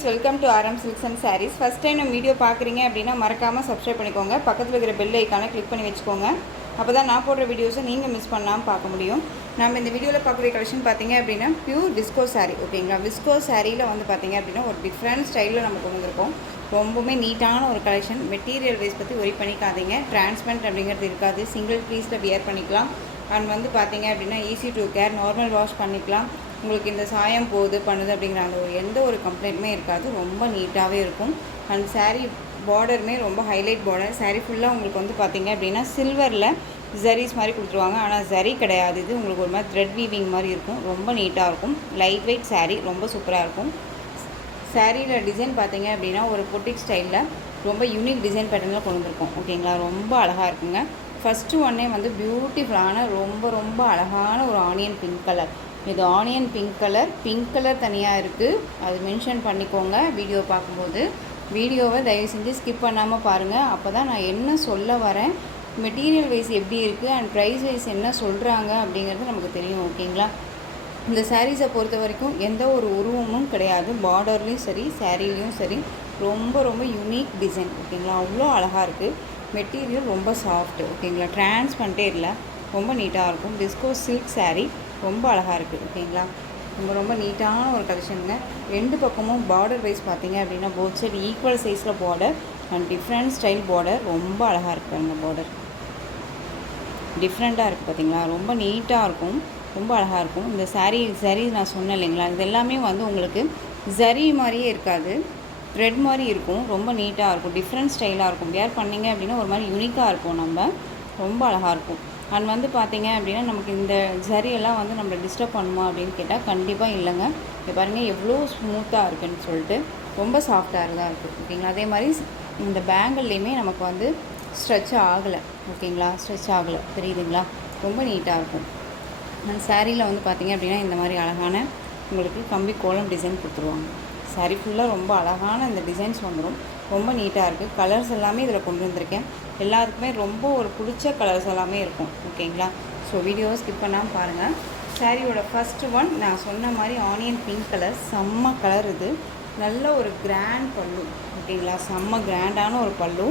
Friends, welcome to RM Silks and Sarees. First time நம்ம video பார்க்குறீங்க அப்படின்னா மறக்காமல் சப்ஸ்கிரைப் பண்ணிக்கோங்க. பக்கத்தில் இருக்கிற பெல் ஐக்கானை கிளிக் பண்ணி வச்சுக்கோங்க. அப்போ தான் நான் போடுற வீடியோஸை நீங்கள் மிஸ் பண்ணாமல் பார்க்க முடியும். நம்ம இந்த வீடியோவில் பார்க்கக்கூடிய கலெக்ஷன் பார்த்தீங்க அப்படின்னா பியூர் விஸ்கோ சாரீ. ஓகேங்களா, விஸ்கோ சாரியில் வந்து பார்த்தீங்க அப்படின்னா ஒரு டிஃப்ரெண்ட் ஸ்டைலில் நம்ம கொண்டு வந்திருக்கோம். ரொம்பவுமே நீட்டான ஒரு கலெக்ஷன். மெட்டீரியல் வைஸ் பற்றி ஒரி பண்ணிக்காதீங்க. டிரான்ஸ்பரண்ட் அப்படிங்கிறது இருக்காது. சிங்கிள் பீஸில் வியர் பண்ணிக்கலாம். அண்ட் வந்து பார்த்தீங்க அப்படின்னா easy to care, normal wash பண்ணிக்கலாம். உங்களுக்கு இந்த சாயம் போகுது பண்ணுது அப்படிங்கிற அந்த எந்த ஒரு கம்ப்ளைண்ட்டுமே இருக்காது. ரொம்ப நீட்டாகவே இருக்கும். அண்ட் சாரீ பார்டருமே ரொம்ப ஹைலைட் பார்டர். சாரீ ஃபுல்லாக உங்களுக்கு வந்து பார்த்திங்க அப்படின்னா சில்வரில் ஜரீஸ் மாதிரி கொடுத்துருவாங்க. ஆனால் ஜரி கிடையாது, இது உங்களுக்கு ஒரு மாதிரி த்ரெட் வீவிங் மாதிரி இருக்கும். ரொம்ப நீட்டாக இருக்கும். லைட் வெயிட் சாரீ, ரொம்ப சூப்பராக இருக்கும். சாரியில் டிசைன் பார்த்திங்க அப்படின்னா ஒரு பொட்டிக் ஸ்டைலில் ரொம்ப யூனிக் டிசைன் பேட்டர்னில் கொண்டு வந்திருக்கோம். ஓகேங்களா, ரொம்ப அழகாக இருக்குங்க. ஃபஸ்ட்டு ஒன்னே வந்து பியூட்டிஃபுல்லான ரொம்ப அழகான ஒரு ஆனியன் பிங்க் கலர். இது ஆனியன் பிங்க் கலர் தனியாக இருக்குது. அது மென்ஷன் பண்ணிக்கோங்க வீடியோ பார்க்கும்போது. வீடியோவை தயவு செஞ்சு ஸ்கிப் பண்ணாமல் பாருங்கள். அப்போ தான் நான் என்ன சொல்ல வரேன், மெட்டீரியல் வைஸ் எப்படி இருக்குது அண்ட் ப்ரைஸ் வைஸ் என்ன சொல்கிறாங்க அப்படிங்கிறது நமக்கு தெரியும். ஓகேங்களா, இந்த சாரீஸை பொறுத்த வரைக்கும் எந்த ஒரு உருவமும் கிடையாது. பார்டர்லேயும் சரி, சாரீலேயும் சரி, ரொம்ப யூனிக் டிசைன். ஓகேங்களா, அவ்வளோ அழகாக இருக்குது. மெட்டீரியல் ரொம்ப சாஃப்ட்டு. ஓகேங்களா, டிரான்ஸ்பரண்ட்டே இல்லை, ரொம்ப நீட்டாக இருக்கும். விஸ்கோ சில்க் சாரீ ரொம்ப அழகாக இருக்குது. ஓகேங்களா, ரொம்ப நீட்டான ஒரு கலெக்ஷனுங்க. ரெண்டு பக்கமும் பார்டர் வைஸ் பார்த்தீங்க அப்படின்னா போத் சைடு ஈக்குவல் சைஸில் border and different style border. ரொம்ப அழகாக இருக்குது. அந்த பார்டர் டிஃப்ரெண்ட்டாக இருக்குது பார்த்தீங்களா, ரொம்ப நீட்டாக இருக்கும், ரொம்ப அழகாக இருக்கும். இந்த சாரீ நான் சொன்னேன் இல்லைங்களா, இது எல்லாமே வந்து உங்களுக்கு ஜரி மாதிரியே இருக்காது, த்ரெட் மாதிரி இருக்கும். ரொம்ப நீட்டாக இருக்கும், டிஃப்ரெண்ட் ஸ்டைலாக இருக்கும். வேர் பண்ணிங்க அப்படின்னா ஒரு மாதிரி யூனிக்காக இருக்கும். ரொம்ப அழகாக இருக்கும். அண்ட் வந்து பார்த்தீங்க அப்படின்னா நமக்கு இந்த ஜரியெல்லாம் வந்து நம்மளை டிஸ்டர்ப் பண்ணுமா அப்படின்னு கேட்டால் கண்டிப்பாக இல்லைங்க. இப்போ பாருங்கள் எவ்வளோ ஸ்மூத்தாக இருக்குதுன்னு சொல்லிட்டு, ரொம்ப சாஃப்டாக தான் இருக்குது. ஓகேங்களா, அதே மாதிரி இந்த பேங்கிள்லேயுமே நமக்கு வந்து ஸ்ட்ரெச் ஆகலை. ஓகேங்களா, ஸ்ட்ரெச் ஆகலை, தெரியுதுங்களா, ரொம்ப நீட்டாக இருக்கும். அண்ட் சாரியில் வந்து பார்த்திங்க அப்படின்னா இந்த மாதிரி அழகான உங்களுக்கு கம்பி கோலம் டிசைன் கொடுத்துருவாங்க. சாரீ ஃபுல்லாக ரொம்ப அழகான இந்த டிசைன்ஸ் வந்துடும். ரொம்ப நீட்டாக இருக்குது. கலர்ஸ் எல்லாமே இதில் கொண்டு வந்திருக்கேன். எல்லாத்துக்குமே ரொம்ப ஒரு பிடிச்ச கலர்ஸ் எல்லாமே இருக்கும். ஓகேங்களா, ஸோ வீடியோவை ஸ்கிப் பண்ணாமல் பாருங்கள். சாரியோட ஃபஸ்ட்டு ஒன் நான் சொன்ன மாதிரி ஆனியன் பிங்க் கலர், செம்ம கலர். இது நல்ல ஒரு கிராண்ட் பல்லு. ஓகேங்களா, செம்ம கிராண்டான ஒரு பல்லு.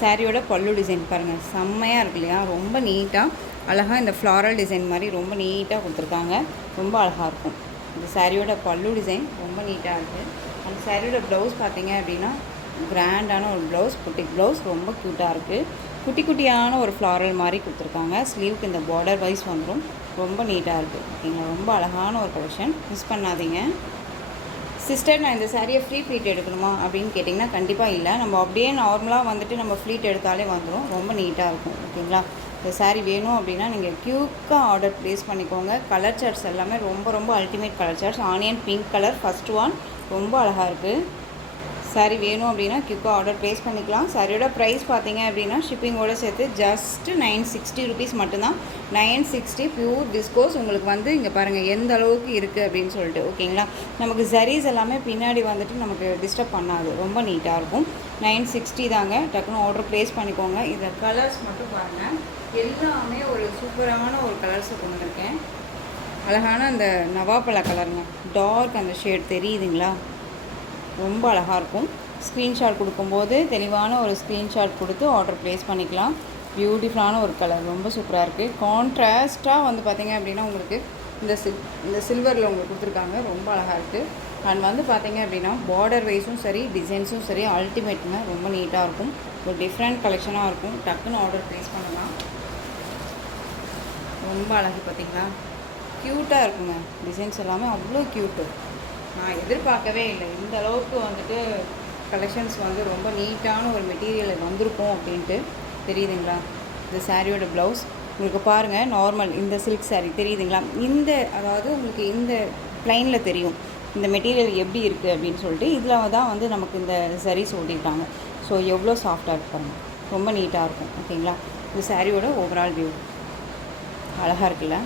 சாரியோட பல்லு டிசைன் பாருங்கள், செம்மையாக இருக்கு இல்லையா, ரொம்ப நீட்டாக அழகாக இந்த ஃப்ளாரல் டிசைன் மாதிரி ரொம்ப நீட்டாக கொடுத்துருக்காங்க. ரொம்ப அழகாக இருக்கும். இந்த சாரியோட பல்லு டிசைன் ரொம்ப நீட்டாக இருக்குது. அந்த சாரியோட ப்ளவுஸ் பார்த்தீங்க அப்படின்னா கிராண்டான ஒரு ப்ளவுஸ், குட்டிக் ப்ளவுஸ், ரொம்ப க்யூட்டாக இருக்குது. குட்டியான ஒரு ஃப்ளாரல் மாதிரி கொடுத்துருக்காங்க. ஸ்லீவுக்கு இந்த பார்டர் வைஸ் வந்துடும். ரொம்ப நீட்டாக இருக்குது. ஓகேங்களா, ரொம்ப அழகான ஒரு கலெக்ஷன், மிஸ் பண்ணாதீங்க. சிஸ்டர், நான் இந்த சாரியை ஃப்ரீ ப்ளீட் எடுக்கணுமா அப்படின்னு கேட்டிங்கன்னா கண்டிப்பாக இல்லை. நம்ம அப்படியே நார்மலாக வந்துட்டு நம்ம ஃப்ளீட் எடுத்தாலே வந்துடும். ரொம்ப நீட்டாக இருக்கும். ஓகேங்களா, இந்த சாரீ வேணும் அப்படின்னா நீங்கள் க்யூக்காக ஆர்டர் ப்ளேஸ் பண்ணிக்கோங்க. கலர் சார்ட்ஸ் எல்லாமே ரொம்ப ultimate colour charts. Onion pink colour first one, ரொம்ப அழகாக இருக்குது. சாரீ வேணும் அப்படின்னா க்யூக்காக ஆர்டர் ப்ளேஸ் பண்ணிக்கலாம். சாரியோட ப்ரைஸ் பார்த்தீங்க அப்படின்னா ஷிப்பிங்கோடு சேர்த்து ஜஸ்ட் 960 ருபீஸ் மட்டும்தான். 960 பியூர் விஸ்கோஸ். உங்களுக்கு வந்து இங்கே பாருங்கள் எந்த அளவுக்கு இருக்குது அப்படின்னு சொல்லிட்டு. ஓகேங்களா, நமக்கு ஜரீஸ் எல்லாமே பின்னாடி வந்துட்டு நமக்கு டிஸ்டர்ப் பண்ணாது. ரொம்ப நீட்டாக இருக்கும். 960 தாங்க. டக்குன்னு ஆர்டர் ப்ளேஸ் பண்ணிக்கோங்க. இந்த கலர்ஸ் மட்டும் பாருங்கள், எல்லாமே ஒரு சூப்பரான ஒரு கலர்ஸை கொண்டு வந்திருக்கேன். அழகான அந்த நவாப்பழ கலருங்க, டார்க் அந்த ஷேட் தெரியுதுங்களா, ரொம்ப அழகாக இருக்கும். ஸ்க்ரீன்ஷாட் கொடுக்கும்போது தெளிவான ஒரு ஸ்க்ரீன்ஷாட் கொடுத்து ஆர்டர் ப்ளேஸ் பண்ணிக்கலாம். பியூட்டிஃபுல்லான ஒரு கலர், ரொம்ப சூப்பராக இருக்குது. கான்ட்ராஸ்ட்டாக வந்து பார்த்திங்க அப்படின்னா உங்களுக்கு இந்த சில்வரில் உங்களுக்கு கொடுத்துருக்காங்க. ரொம்ப அழகாக இருக்குது. அண்ட் வந்து பார்த்திங்க அப்படின்னா பார்டர் வைஸும் சரி, டிசைன்ஸும் சரி, அல்டிமேட்டுங்க. ரொம்ப நீட்டாக இருக்கும். ஒரு டிஃப்ரெண்ட் கலெக்ஷனாக இருக்கும். டக்குன்னு ஆர்டர் ப்ளேஸ் பண்ணலாம். ரொம்ப அழகு பார்த்திங்களா, க்யூட்டாக இருக்குங்க. டிசைன்ஸ் எல்லாமே அவ்வளோ க்யூட்டு. நான் எதிர்பார்க்கவே இல்லை இந்த அளவுக்கு வந்துட்டு கலெக்ஷன்ஸ் வந்து ரொம்ப நீட்டான ஒரு மெட்டீரியல் வந்திருக்கும் அப்படின்ட்டு. தெரியுதுங்களா, இந்த சாரியோட ப்ளவுஸ் உங்களுக்கு பாருங்கள், நார்மல் இந்த சில்க் சாரீ தெரியுதுங்களா, அதாவது உங்களுக்கு இந்த ப்ளைனில் தெரியும் இந்த மெட்டீரியல் எப்படி இருக்குது அப்படின்னு சொல்லிட்டு. இதில் தான் வந்து நமக்கு இந்த சரீஸ் ஓட்டியிருக்காங்க. ஸோ எவ்வளோ சாஃப்டாக இருப்பாங்க, ரொம்ப நீட்டாக இருக்கும். ஓகேங்களா, இந்த சாரியோட ஓவரால் வியூ அழகாக இருக்குல்ல.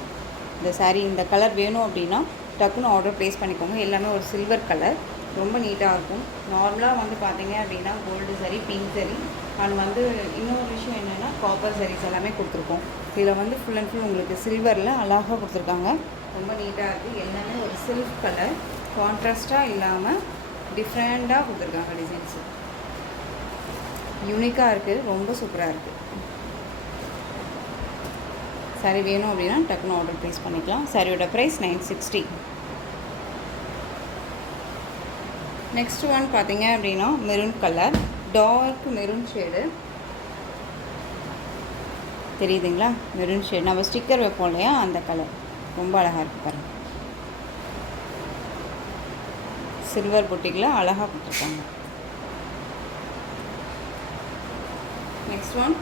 இந்த சாரீ இந்த கலர் வேணும் அப்படின்னா டக்குன்னு ஆர்டர் ப்ளேஸ் பண்ணிக்கோங்க. எல்லாமே ஒரு சில்வர் கலர், ரொம்ப நீட்டாக இருக்கும். நார்மலாக வந்து பார்த்தீங்க அப்படின்னா கோல்டு சரி, பிங்க் சரி, அண்ட் வந்து இன்னொரு விஷயம் என்னென்னா காப்பர் சாரீஸ் எல்லாமே கொடுத்துருக்கோம். இதில் வந்து ஃபுல் அண்ட் ஃபுல் உங்களுக்கு சில்வரில் அழகாக கொடுத்துருக்காங்க. ரொம்ப நீட்டாக இருக்குது. எல்லாமே ஒரு சில்க் கலர், கான்ட்ராஸ்ட்டாக இல்லாமல் டிஃப்ரெண்ட்டாக கொடுத்துருக்காங்க டிசைன்ஸு. யூனிக்காக இருக்குது, ரொம்ப சூப்பராக இருக்குது. சாரி வேணும் அப்படின்னா டக்குன்னு ஆர்டர் ப்ளேஸ் பண்ணிக்கலாம். சாரியோட ப்ரைஸ் 960. நெக்ஸ்ட் ஒன் பார்த்தீங்க அப்படின்னா maroon colour, dark maroon shade தெரியுதுங்களா? மெரூன் ஷேட் நம்ம ஸ்டிக்கர் வைப்போம் இல்லையா, அந்த கலர் ரொம்ப அழகாக இருக்குது பாருங்கள். சில்வர் புட்டிக்கில் அழகாக கொடுத்துருக்காங்க. Next one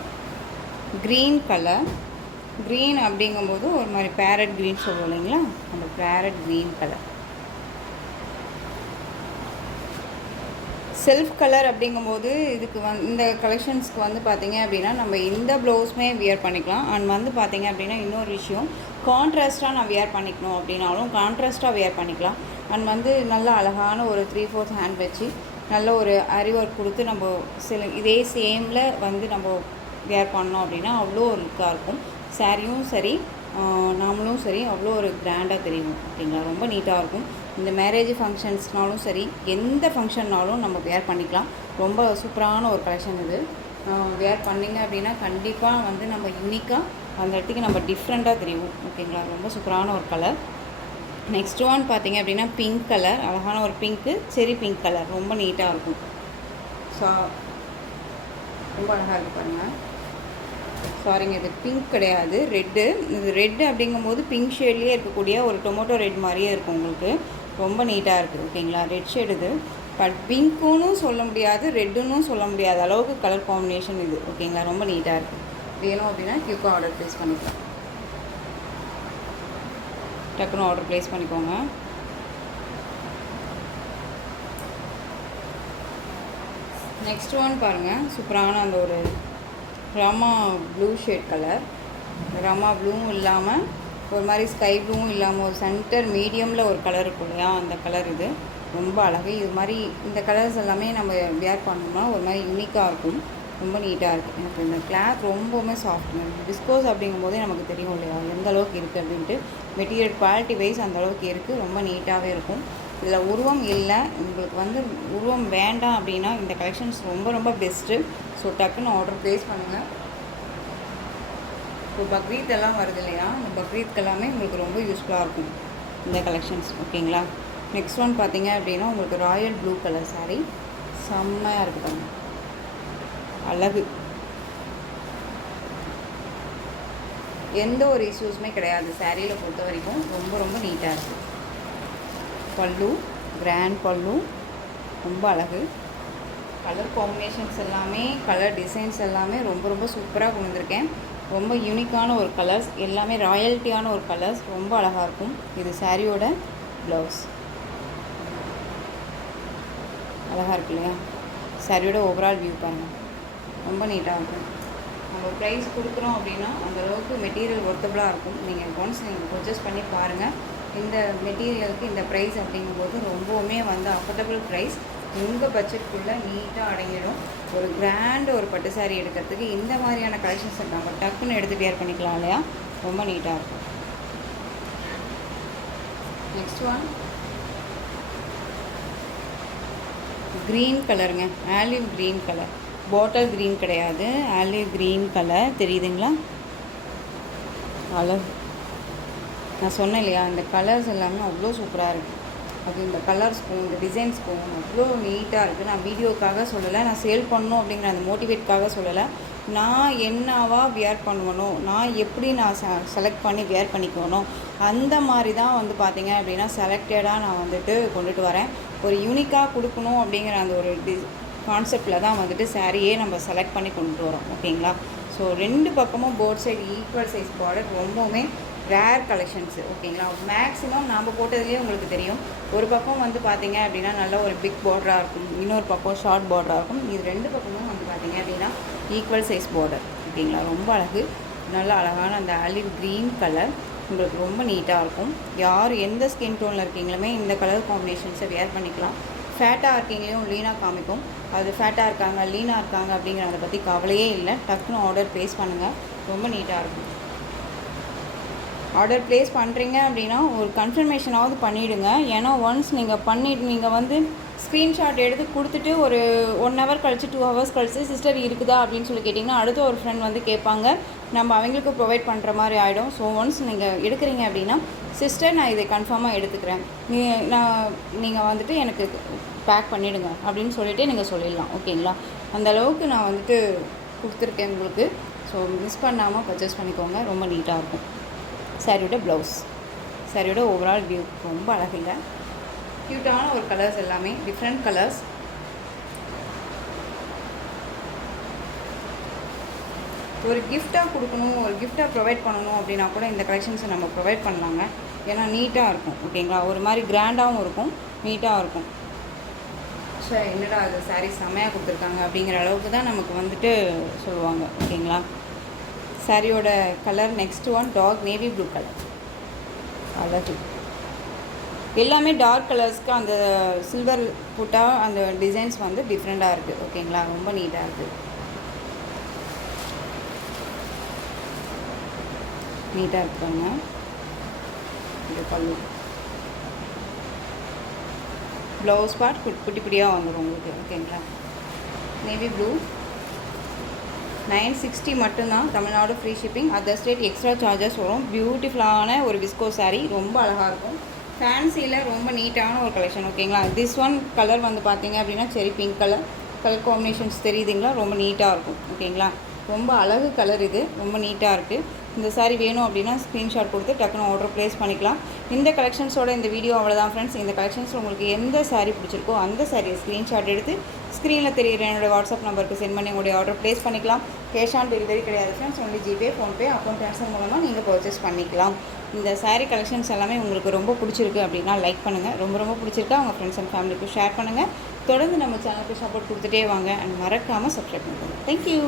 green colour. Green அப்படிங்கும்போது ஒரு மாதிரி பேரட் க்ரீன் சொல்லுவோம் இல்லைங்களா, அந்த farad green colour. Self colour அப்படிங்கும்போது இதுக்கு இந்த கலெக்ஷன்ஸ்க்கு வந்து பார்த்திங்க அப்படின்னா நம்ம இந்த ப்ளவுஸுமே வியர் பண்ணிக்கலாம். அண்ட் வந்து பார்த்திங்க அப்படின்னா இன்னொரு விஷயம், கான்ட்ராஸ்ட்டாக நான் வியர் பண்ணிக்கணும் அப்படின்னாலும் கான்ட்ராஸ்ட்டாக வியர் பண்ணிக்கலாம். அண்ட் வந்து நல்ல அழகான ஒரு 3/4 ஹேண்ட் வச்சு நல்ல ஒரு அரி ஒர்க் கொடுத்து நம்ம இதே சேமில் வந்து நம்ம வியர் பண்ணோம் அப்படின்னா அவ்வளோ ஒரு லுக்காக இருக்கும். சாரியும் சரி நாமளும் சரி அவ்வளோ ஒரு கிராண்டாக தெரியும் அப்படிங்களா, ரொம்ப நீட்டாக இருக்கும். இந்த மேரேஜ் ஃபங்க்ஷன்ஸ்னாலும் சரி எந்த ஃபங்க்ஷன்னாலும் நம்ம வேர் பண்ணிக்கலாம். ரொம்ப சூப்பரான ஒரு கலெக்ஷன் இது. வேர் பண்ணிங்க அப்படின்னா கண்டிப்பாக வந்து நம்ம யூனிக்காக அந்த இடத்துக்கு நம்ம டிஃப்ரெண்ட்டாக தெரியும் ஓகேங்களா. ரொம்ப சூப்பரான ஒரு கலர். நெக்ஸ்ட் ஒன் பார்த்திங்க அப்படின்னா பிங்க் கலர், அழகான ஒரு பிங்க்கு, செரி பிங்க் கலர், ரொம்ப நீட்டாக இருக்கும். ஸோ ரொம்ப அழகாக இருக்குது பாருங்கள். சாரிங்க, இது பிங்க் கிடையாது, ரெட்டு. இது ரெட்டு அப்படிங்கும்போது பிங்க் ஷேட்லேயே இருக்கக்கூடிய ஒரு டொமேட்டோ ரெட் மாதிரியே இருக்கும் உங்களுக்கு. ரொம்ப நீட்டாக இருக்குது ஓகேங்களா. ரெட் ஷேட் இது, பட் பிங்க்குன்னு சொல்ல முடியாது, ரெட்டுன்னு சொல்ல முடியாத அளவுக்கு கலர் காம்பினேஷன் இது ஓகேங்களா. ரொம்ப நீட்டாக இருக்குது. வேணும் அப்படின்னா கியூக்காக ஆர்டர் ப்ளேஸ் பண்ணிக்கலாம். டக்குன்னு ஆர்டர் ப்ளேஸ் பண்ணிக்கோங்க. நெக்ஸ்ட் ஒன் பாருங்கள், சூப்பரான அந்த ஒரு Rama blue shade colour. Rama ப்ளூவும் இல்லாமல் ஒரு மாதிரி ஸ்கை ப்ளூவும் இல்லாமல் ஒரு சென்டர் மீடியமில் ஒரு கலர் இருக்கும் இல்லையா, அந்த கலர் இது. ரொம்ப அழகு. இது மாதிரி இந்த கலர்ஸ் எல்லாமே நம்ம வேர் பண்ணோம்னா ஒரு மாதிரி யூனிக்காக இருக்கும். ரொம்ப நீட்டாக இருக்குது. எனக்கு இந்த கிளாத் ரொம்பவுமே சாஃப்ட்ங்க. விஸ்கோஸ் அப்படிங்கும்போதே நமக்கு தெரியும் இல்லையா எந்த அளவுக்கு இருக்குது அப்படின்ட்டு. மெட்டீரியல் குவாலிட்டி வைஸ் அந்த அளவுக்கு இருக்குது. ரொம்ப நீட்டாகவே இருக்கும். இதில் உருவம் இல்லை, உங்களுக்கு வந்து உருவம் வேண்டாம் அப்படின்னா இந்த கலெக்ஷன்ஸ் ரொம்ப ரொம்ப பெஸ்ட்டு. ஸோ டக்குன்னு ஆர்டர் ப்ளேஸ் பண்ணுங்கள். இப்போ பக்ரீத் எல்லாம் வருது இல்லையா, இந்த பக்ரீத்க்கு எல்லாமே உங்களுக்கு ரொம்ப யூஸ்ஃபுல்லாக இருக்கும் இந்த கலெக்ஷன்ஸ் ஓகேங்களா. நெக்ஸ்ட் ஒன் பார்த்தீங்க அப்படின்னா உங்களுக்கு ராயல் ப்ளூ கலர் சாரீ, செம்மையாக இருக்குது பாருங்கள், அழகு. எந்த ஒரு இஷ்யூஸுமே கிடையாது சாரியில் பொறுத்த வரைக்கும். ரொம்ப ரொம்ப நீட்டாக இருக்குது. பல்லு, கிராண்ட் பல்லு, ரொம்ப அழகு. கலர் காம்பினேஷன்ஸ் எல்லாமே, கலர் டிசைன்ஸ் எல்லாமே ரொம்ப ரொம்ப சூப்பராக கொண்டு வந்திருக்கேன். ரொம்ப யூனிக்கான ஒரு கலர்ஸ், எல்லாமே ராயல்ட்டியான ஒரு கலர்ஸ், ரொம்ப அழகாக இருக்கும். இது சாரியோட ப்ளவுஸ், அழகாக இருக்கு இல்லையா. சாரியோட ஓவரால் வியூ பாருங்கள், ரொம்ப நீட்டாக இருக்கும். நம்ம ப்ரைஸ் கொடுக்குறோம் அப்படின்னா அந்தளவுக்கு மெட்டீரியல் ஒர்த்தபுளாக இருக்கும். நீங்கள் ஒன்ஸ் நீங்கள் பர்ச்சேஸ் பண்ணி பாருங்கள். இந்த மெட்டீரியலுக்கு இந்த ப்ரைஸ் அப்படிங்கும்போது ரொம்பவுமே வந்து அஃபோர்டபுள் ப்ரைஸ். உங்கள் பட்ஜெட்டுக்குள்ளே நீட்டாக அடங்கிடும். ஒரு கிராண்டு ஒரு பட்டு சாரீ எடுக்கிறதுக்கு இந்த மாதிரியான கலெக்ஷன்ஸ் நம்ம டக்குன்னு எடுத்து வியர் பண்ணிக்கலாம் இல்லையா, ரொம்ப நீட்டாக இருக்கும். நெக்ஸ்ட் ஒன் க்ரீன் கலருங்க, olive green colour, bottle green கிடையாது, ஆலிவ் க்ரீன் கலர் தெரியுதுங்களா. அழகு. நான் சொன்னேன் இல்லையா, இந்த கலர்ஸ் எல்லாமே அவ்வளோ சூப்பராக இருக்குது. அது இந்த கலர்ஸ்க்கும் இந்த டிசைன்ஸ்க்கும் அவ்வளோ நீட்டாக இருக்குது. நான் வீடியோக்காக சொல்லலை, நான் சேல் பண்ணணும் அப்படிங்கிற அந்த மோட்டிவேட்காக சொல்லலை. நான் என்னவா வியர் பண்ணுவனோ, நான் எப்படி நான் செலக்ட் பண்ணி வியர் பண்ணிக்குவனோ அந்த மாதிரி தான் வந்து பார்த்திங்க அப்படின்னா செலக்டடாக நான் வந்துட்டு கொண்டுட்டு வரேன். ஒரு யூனிக்காக கொடுக்கணும் அப்படிங்கிற அந்த ஒரு கான்செப்டில் தான் வந்துட்டு சாரியே நம்ம செலக்ட் பண்ணி கொண்டு வரோம் ஓகேங்களா. ஸோ ரெண்டு பக்கமும் போர்ட் சைடு ஈக்குவல் சைஸ் பார்டர், ரொம்பவுமே ரேர் கலெக்ஷன்ஸு ஓகேங்களா. மேக்ஸிமம் நாம் போட்டதுலேயே உங்களுக்கு தெரியும். ஒரு பக்கம் வந்து பார்த்திங்க அப்படின்னா நல்ல ஒரு பிக் பார்டராக இருக்கும், இன்னொரு பக்கம் ஷார்ட் பார்டராக இருக்கும். இது ரெண்டு பக்கமும் வந்து பார்த்திங்க அப்படின்னா ஈக்குவல் சைஸ் பார்டர் ஓகேங்களா. ரொம்ப அழகு. நல்ல அழகான அந்த ஆலிவ் க்ரீன் கலர் உங்களுக்கு ரொம்ப நீட்டாக இருக்கும். யார் எந்த ஸ்கின் டோனில் இருக்கீங்களுமே இந்த கலர் காம்பினேஷன்ஸை வேர் பண்ணிக்கலாம். ஃபேட்டாக இருக்கீங்களையும் லீனாக காமிக்கும். அது ஃபேட்டாக இருக்காங்க லீனாக இருக்காங்க அப்படிங்கிறத பற்றி கவலையே இல்லை. டக்குன்னு ஆர்டர் ப்ளேஸ் பண்ணுங்கள், ரொம்ப நீட்டாக இருக்கும். ஆர்டர் ப்ளேஸ் பண்ணுறீங்க அப்படின்னா ஒரு கன்ஃபர்மேஷனாவது பண்ணிவிடுங்க. ஏன்னா ஒன்ஸ் நீங்கள் பண்ணிட்டு நீங்கள் வந்து ஸ்க்ரீன்ஷாட் எடுத்து கொடுத்துட்டு ஒரு 1 ஹவர் கழிச்சு 2 ஹவர்ஸ் கழிச்சு சிஸ்டர் இருக்குதா அப்படின்னு சொல்லி கேட்டிங்கன்னா அடுத்த ஒரு ஃப்ரெண்ட் வந்து கேட்பாங்க. நம்ம அவங்களுக்கு ப்ரொவைட் பண்ணுற மாதிரி ஆகிடும். ஸோ ஒன்ஸ் நீங்கள் எடுக்கிறீங்க அப்படின்னா சிஸ்டர் நான் இதை கன்ஃபார்மாக எடுத்துக்கிறேன், நீங்கள் வந்துட்டு எனக்கு பேக் பண்ணிவிடுங்க அப்படின்னு சொல்லிவிட்டு நீங்கள் சொல்லிடலாம். ஓகேங்களா? அந்தளவுக்கு நான் வந்துட்டு கொடுத்துருக்கேன் உங்களுக்கு. ஸோ மிஸ் பண்ணாமல் பர்ச்சேஸ் பண்ணிக்கோங்க. ரொம்ப நீட்டாக இருக்கும். சாரியோட ப்ளவுஸ், சாரியோட ஓவரால் வியூ ரொம்ப அழகில்லை, க்யூட்டான ஒரு கலர்ஸ், எல்லாமே டிஃப்ரெண்ட் கலர்ஸ். ஒரு கிஃப்டாக கொடுக்கணும், ஒரு கிஃப்டாக ப்ரொவைட் பண்ணணும் அப்படின்னா கூட இந்த கலெக்ஷன்ஸை நம்ம ப்ரொவைட் பண்ணலாங்க. ஏன்னா நீட்டாக இருக்கும். ஓகேங்களா? ஒரு மாதிரி கிராண்டாகவும் இருக்கும், நீட்டாக இருக்கும். ஸோ என்னடா அது சாரீ செம்மையாக கொடுத்துருக்காங்க அப்படிங்கிற அளவுக்கு தான் நமக்கு வந்துட்டு சொல்லுவாங்க. ஓகேங்களா? சாரியோட colour next one dark navy blue colour. அழகு. எல்லாமே டார்க் கலர்ஸ்க்கு அந்த சில்வர் புட்டா அந்த டிசைன்ஸ் வந்து டிஃப்ரெண்ட்டாக இருக்குது. ஓகேங்களா? ரொம்ப நீட்டாக இருக்குது. நீட்டாக இருக்குங்க. இது பல்லு. ப்ளவுஸ் பார்ட் குட்டி குட்டியாக வந்துடும் உங்களுக்கு. ஓகேங்களா? நேவி ப்ளூ 960 மட்டும்தான். Tamil Nadu free shipping. Other state extra charges வரும். பியூட்டிஃபுல்லான ஒரு விஸ்கோ சாரீ, ரொம்ப அழகாக இருக்கும். ஃபேன்சியில் ரொம்ப நீட்டான ஒரு கலெக்ஷன். ஓகேங்களா? திஸ் ஒன் கலர் வந்து பார்த்தீங்க அப்படின்னா செரி பிங்க் கலர் காம்பினேஷன்ஸ் தெரியுதுங்களா? ரொம்ப நீட்டாக இருக்கும். ஓகேங்களா? ரொம்ப அழகு கலர் இது, ரொம்ப நீட்டாக இருக்குது. இந்த சாரீ வேணும் அப்படின்னா ஸ்க்ரீன்ஷாட் கொடுத்து டக்குன்னு ஆர்டர் ப்ளேஸ் பண்ணிக்கலாம். இந்த கலெக்ஷன்ஸோட இந்த வீடியோ அவ்வளோதான் ஃப்ரெண்ட்ஸ். இந்த கலெக்ஷன்ஸ் உங்களுக்கு எந்த சாரீ பிடிச்சிருக்கோ அந்த சாரியை ஸ்க்ரீன்ஷாட் எடுத்து ஸ்க்ரீனில் தெரிகிற என்னோடய வாட்ஸ்அப் நம்பருக்கு சென்ட் பண்ணி உங்களுடைய ஆர்டர் ப்ளேஸ் பண்ணிக்கலாம். கேஷ் ஆன் டெலிவரி கிடையாது friends. Only GPay, PhonePe, account transfer மூலமாக நீங்கள் பர்ச்சேஸ் பண்ணிக்கலாம். இந்த சாரீ கலெக்ஷன்ஸ் எல்லாமே உங்களுக்கு ரொம்ப பிடிச்சிருக்கு அப்படின்னா லைக் பண்ணுங்கள். ரொம்ப பிடிச்சிருக்கா உங்கள் ஃப்ரெண்ட்ஸ் அண்ட் ஃபேமிலிக்கு ஷேர் பண்ணுங்கள். தொடர்ந்து நம்ம சேனலுக்கு சப்போர்ட் கொடுத்துட்டே வாங்க. அண்ட் மறக்காமல் சப்ஸ்கிரைப் பண்ணுங்கள். தேங்க்யூ.